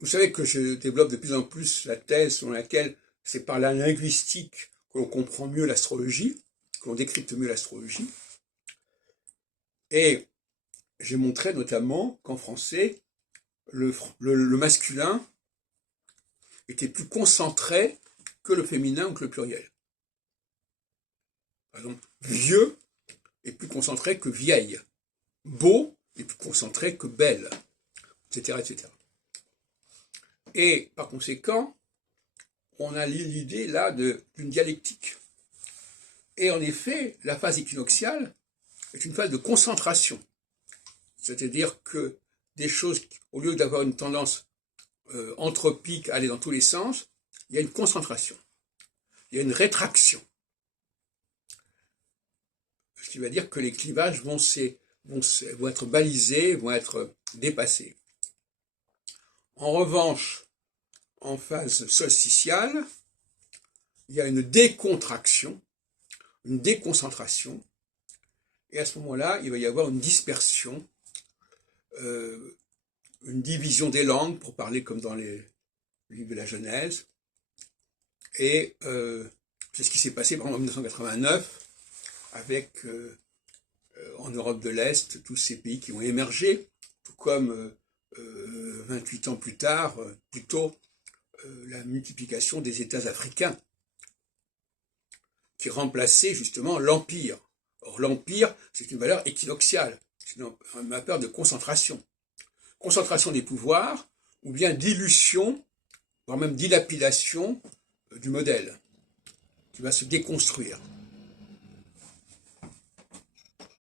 Vous savez que je développe de plus en plus la thèse selon laquelle c'est par la linguistique que l'on comprend mieux l'astrologie, que l'on décrypte mieux l'astrologie. Et j'ai montré notamment qu'en français, le masculin était plus concentré que le féminin ou que le pluriel. Par exemple, vieux est plus concentré que vieille. Beau est plus concentré que belle, etc., etc. Et par conséquent, on a l'idée là d'une dialectique. Et en effet, la phase équinoxiale est une phase de concentration. C'est-à-dire que des choses, au lieu d'avoir une tendance entropique à aller dans tous les sens, il y a une concentration, il y a une rétraction. Ce qui va dire que les clivages vont être balisés, vont être dépassés. En revanche, en phase solsticiale, il y a une décontraction, une déconcentration, et à ce moment-là, il va y avoir une dispersion, une division des langues, pour parler comme dans les livres de la Genèse, et c'est ce qui s'est passé par exemple en 1989, avec en Europe de l'Est, tous ces pays qui ont émergé, tout comme 28 ans plus tard, plutôt la multiplication des États africains, qui remplaçait justement l'Empire. Or l'Empire, c'est une valeur équinoxiale, c'est une valeur de concentration. Concentration des pouvoirs, ou bien dilution, voire même dilapidation du modèle, qui va se déconstruire.